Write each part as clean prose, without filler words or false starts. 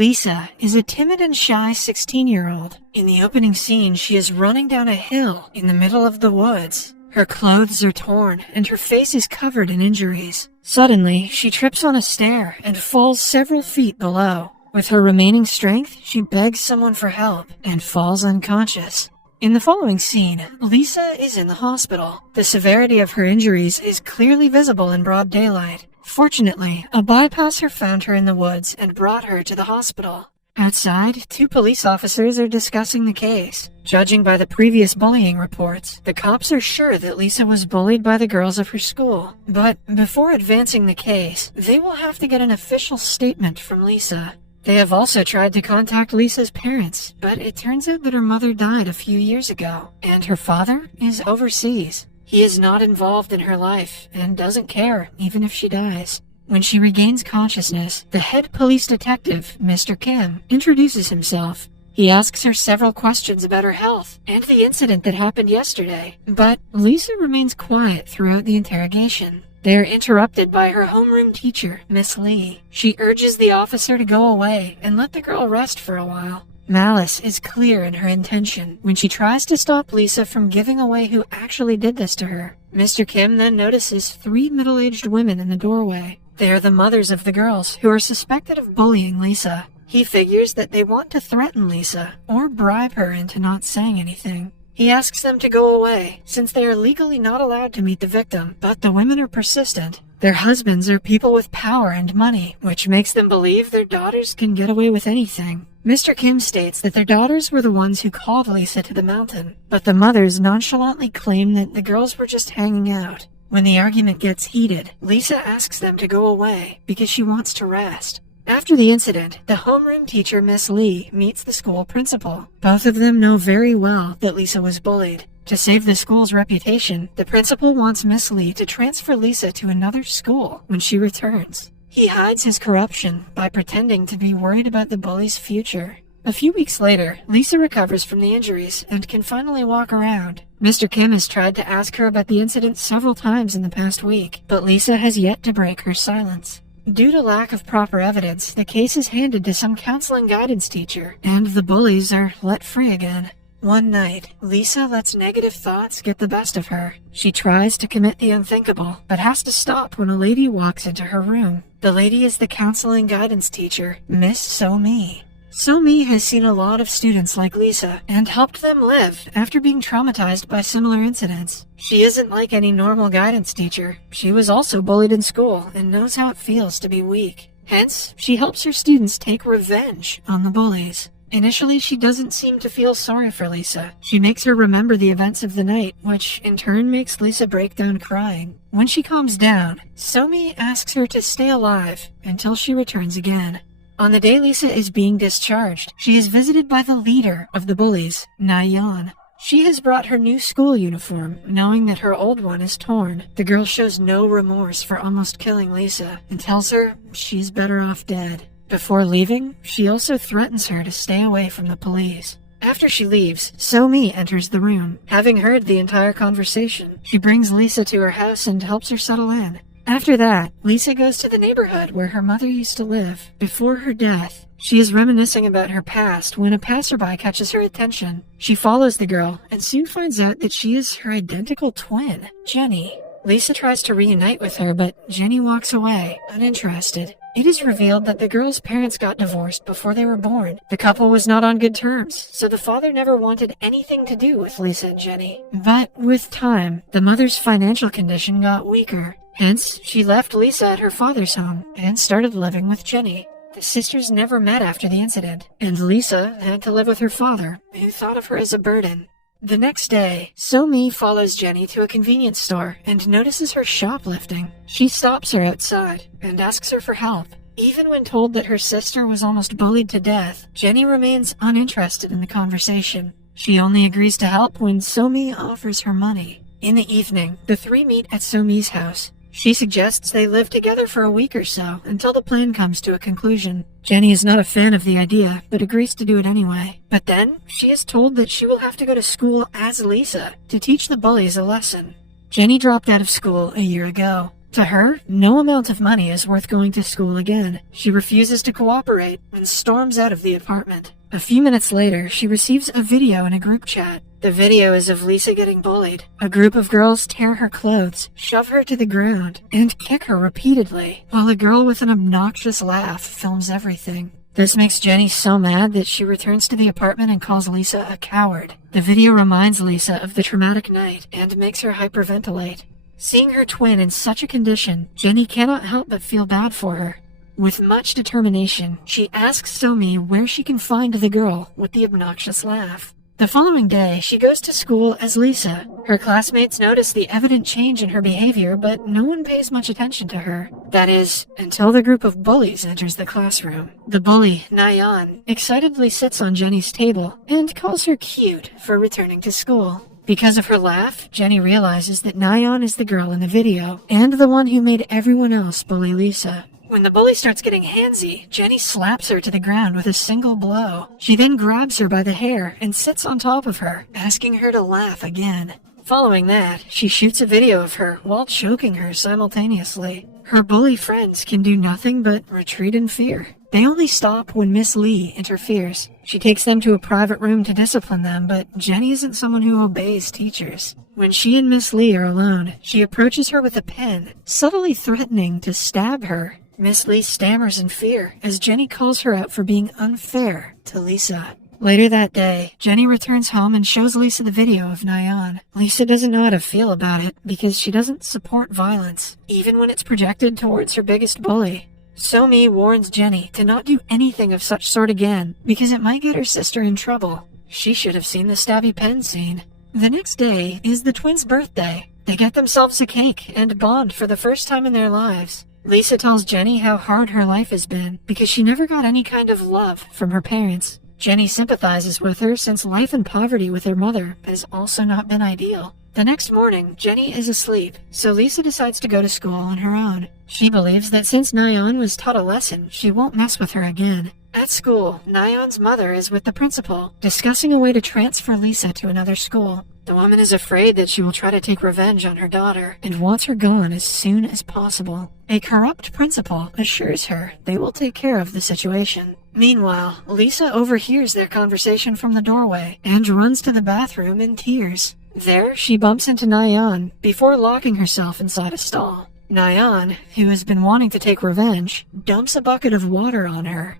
Lisa is a timid and shy 16-year-old. In the opening scene, she is running down a hill in the middle of the woods. Her clothes are torn, and her face is covered in injuries. Suddenly, she trips on a stair and falls several feet below. With her remaining strength, she begs someone for help and falls unconscious. In the following scene, Lisa is in the hospital. The severity of her injuries is clearly visible in broad daylight. Fortunately, a bypasser found her in the woods and brought her to the hospital. Outside, two police officers are discussing the case. Judging by the previous bullying reports, the cops are sure that Lisa was bullied by the girls of her school. But before advancing the case, they will have to get an official statement from Lisa. They have also tried to contact Lisa's parents, but it turns out that her mother died a few years ago, and her father is overseas. He is not involved in her life and doesn't care, even if she dies. When she regains consciousness, the head police detective, Mr. Kim, introduces himself. He asks her several questions about her health and the incident that happened yesterday, but Lisa remains quiet throughout the interrogation. They are interrupted by her homeroom teacher, Miss Lee. She urges the officer to go away and let the girl rest for a while. Malice is clear in her intention when she tries to stop Lisa from giving away who actually did this to her. Mr. Kim then notices three middle-aged women in the doorway. They are the mothers of the girls who are suspected of bullying Lisa. He figures that they want to threaten Lisa or bribe her into not saying anything. He asks them to go away, since they are legally not allowed to meet the victim, but the women are persistent. Their husbands are people with power and money, which makes them believe their daughters can get away with anything. Mr. Kim states that their daughters were the ones who called Lisa to the mountain, but the mothers nonchalantly claim that the girls were just hanging out. When the argument gets heated, Lisa asks them to go away because she wants to rest. After the incident, the homeroom teacher, Miss Lee, meets the school principal. Both of them know very well that Lisa was bullied. To save the school's reputation, the principal wants Miss Lee to transfer Lisa to another school when she returns. He hides his corruption by pretending to be worried about the bully's future. A few weeks later, Lisa recovers from the injuries and can finally walk around. Mr. Kim has tried to ask her about the incident several times in the past week, but Lisa has yet to break her silence. Due to lack of proper evidence, the case is handed to some counseling guidance teacher, and the bullies are let free again. One night, Lisa lets negative thoughts get the best of her. She tries to commit the unthinkable, but has to stop when a lady walks into her room. The lady is the counseling guidance teacher, Miss Soo Yeon. Soo Yeon has seen a lot of students like Lisa and helped them live after being traumatized by similar incidents. She isn't like any normal guidance teacher. She was also bullied in school and knows how it feels to be weak. Hence, she helps her students take revenge on the bullies. Initially, she doesn't seem to feel sorry for Lisa. She makes her remember the events of the night, which in turn makes Lisa break down crying. When she calms down, Soo Yeon asks her to stay alive until she returns again. On the day Lisa is being discharged, she is visited by the leader of the bullies, Yeon. She has brought her new school uniform, knowing that her old one is torn. The girl shows no remorse for almost killing Lisa and tells her she's better off dead. Before leaving, she also threatens her to stay away from the police. After she leaves, Soo Yeon enters the room. Having heard the entire conversation, she brings Lisa to her house and helps her settle in. After that, Lisa goes to the neighborhood where her mother used to live. Before her death, she is reminiscing about her past when a passerby catches her attention. She follows the girl and soon finds out that she is her identical twin, Jenny. Lisa tries to reunite with her, but Jenny walks away, uninterested. It is revealed that the girl's parents got divorced before they were born. The couple was not on good terms, so the father never wanted anything to do with Lisa and Jenny. But with time, the mother's financial condition got weaker. Hence, she left Lisa at her father's home and started living with Jenny. The sisters never met after the incident, and Lisa had to live with her father, who thought of her as a burden. The next day, Soo Yeon follows Jenny to a convenience store and notices her shoplifting. She stops her outside and asks her for help. Even when told that her sister was almost bullied to death, Jenny remains uninterested in the conversation. She only agrees to help when Soo Yeon offers her money. In the evening, the three meet at Soo Yeon's house. She suggests they live together for a week or so until the plan comes to a conclusion. Jenny is not a fan of the idea, but agrees to do it anyway. But then, she is told that she will have to go to school as Lisa to teach the bullies a lesson. Jenny dropped out of school a year ago. To her, no amount of money is worth going to school again. She refuses to cooperate and storms out of the apartment. A few minutes later, she receives a video in a group chat. The video is of Lisa getting bullied. A group of girls tear her clothes, shove her to the ground, and kick her repeatedly, while a girl with an obnoxious laugh films everything. This makes Jenny so mad that she returns to the apartment and calls Lisa a coward. The video reminds Lisa of the traumatic night and makes her hyperventilate. Seeing her twin in such a condition, Jenny cannot help but feel bad for her. With much determination, she asks Somi where she can find the girl with the obnoxious laugh. The following day, she goes to school as Lisa. Her classmates notice the evident change in her behavior, but no one pays much attention to her. That is, until the group of bullies enters the classroom. The bully, Nayeon, excitedly sits on Jenny's table and calls her cute for returning to school. Because of her laugh, Jenny realizes that Nayeon is the girl in the video, and the one who made everyone else bully Lisa. When the bully starts getting handsy, Jenny slaps her to the ground with a single blow. She then grabs her by the hair and sits on top of her, asking her to laugh again. Following that, she shoots a video of her while choking her simultaneously. Her bully friends can do nothing but retreat in fear. They only stop when Miss Lee interferes. She takes them to a private room to discipline them, but Jenny isn't someone who obeys teachers. When she and Miss Lee are alone, she approaches her with a pen, subtly threatening to stab her. Miss Lee stammers in fear as Jenny calls her out for being unfair to Lisa. Later that day, Jenny returns home and shows Lisa the video of Nayeon. Lisa doesn't know how to feel about it because she doesn't support violence, even when it's projected towards her biggest bully. Somi warns Jenny to not do anything of such sort again because it might get her sister in trouble. She should have seen the stabby pen scene. The next day is the twins' birthday. They get themselves a cake and bond for the first time in their lives. Lisa tells Jenny how hard her life has been because she never got any kind of love from her parents. Jenny sympathizes with her since life in poverty with her mother has also not been ideal. The next morning, Jenny is asleep, so Lisa decides to go to school on her own. She believes that since Nayeon was taught a lesson, she won't mess with her again. At school, Nayeon's mother is with the principal, discussing a way to transfer Lisa to another school. The woman is afraid that she will try to take revenge on her daughter and wants her gone as soon as possible. A corrupt principal assures her they will take care of the situation. Meanwhile, Lisa overhears their conversation from the doorway and runs to the bathroom in tears. There, she bumps into Nayeon before locking herself inside a stall. Nayeon, who has been wanting to take revenge, dumps a bucket of water on her.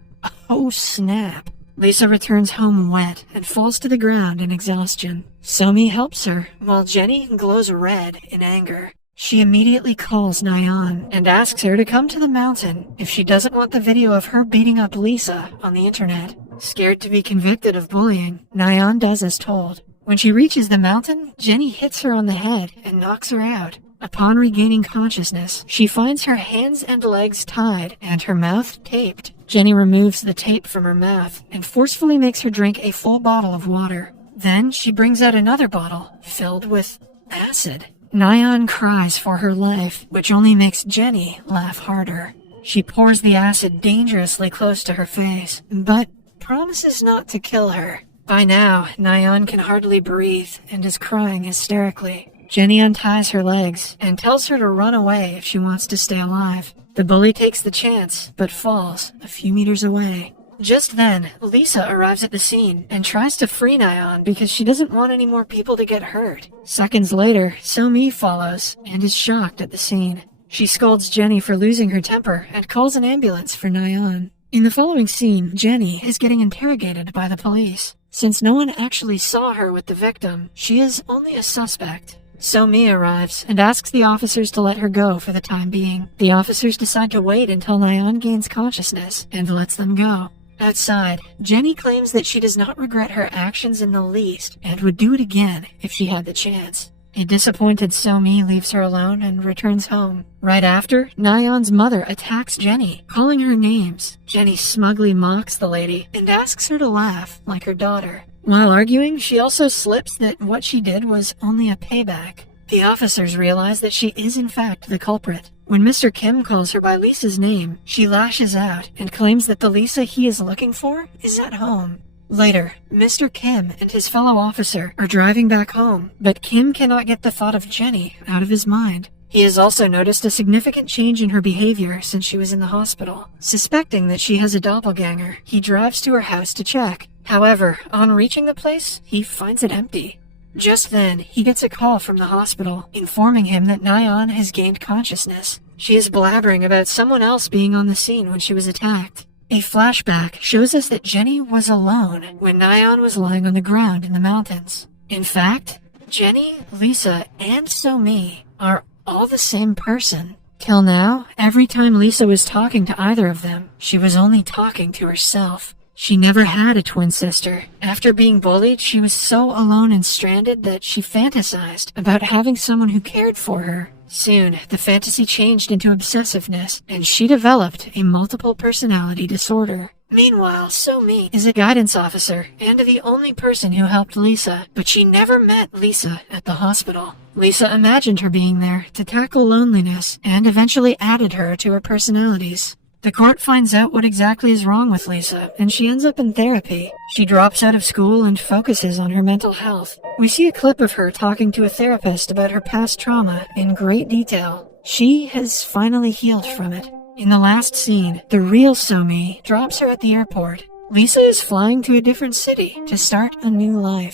Oh snap! Lisa returns home wet and falls to the ground in exhaustion. Somi helps her, while Jenny glows red in anger. She immediately calls Nayeon and asks her to come to the mountain if she doesn't want the video of her beating up Lisa on the internet. Scared to be convicted of bullying, Nayeon does as told. When she reaches the mountain, Jenny hits her on the head and knocks her out. Upon regaining consciousness, she finds her hands and legs tied and her mouth taped. Jenny removes the tape from her mouth and forcefully makes her drink a full bottle of water. Then she brings out another bottle filled with acid. Nayeon cries for her life, which only makes Jenny laugh harder. She pours the acid dangerously close to her face, but promises not to kill her. By now, Nayeon can hardly breathe and is crying hysterically. Jenny unties her legs and tells her to run away if she wants to stay alive. The bully takes the chance, but falls a few meters away. Just then, Lisa arrives at the scene and tries to free Nayeon because she doesn't want any more people to get hurt. Seconds later, Somi follows and is shocked at the scene. She scolds Jenny for losing her temper and calls an ambulance for Nayeon. In the following scene, Jenny is getting interrogated by the police. Since no one actually saw her with the victim, she is only a suspect. Somi arrives and asks the officers to let her go for the time being. The officers decide to wait until Nayeon gains consciousness and lets them go. Outside, Jenny claims that she does not regret her actions in the least and would do it again if she had the chance. A disappointed Somi leaves her alone and returns home. Right after, Nayeon's mother attacks Jenny, calling her names. Jenny smugly mocks the lady and asks her to laugh like her daughter. While arguing, she also slips that what she did was only a payback. The officers realize that she is in fact the culprit. When Mr. Kim calls her by Lisa's name, she lashes out and claims that the Lisa he is looking for is at home. Later, Mr. Kim and his fellow officer are driving back home, but Kim cannot get the thought of Jenny out of his mind. He has also noticed a significant change in her behavior since she was in the hospital. Suspecting that she has a doppelganger, he drives to her house to check. However, on reaching the place, he finds it empty. Just then, he gets a call from the hospital, informing him that Nayeon has gained consciousness. She is blabbering about someone else being on the scene when she was attacked. A flashback shows us that Jenny was alone when Nayeon was lying on the ground in the mountains. In fact, Jenny, Lisa, and So-mi are all the same person. Till now, every time Lisa was talking to either of them, she was only talking to herself. She never had a twin sister. After being bullied, she was so alone and stranded that she fantasized about having someone who cared for her. Soon, the fantasy changed into obsessiveness, and she developed a multiple personality disorder. Meanwhile, So-mi is a guidance officer and the only person who helped Lisa, but she never met Lisa at the hospital. Lisa imagined her being there to tackle loneliness and eventually added her to her personalities. The court finds out what exactly is wrong with Lisa, and she ends up in therapy. She drops out of school and focuses on her mental health. We see a clip of her talking to a therapist about her past trauma in great detail. She has finally healed from it. In the last scene, the real So-mi drops her at the airport. Lisa is flying to a different city to start a new life.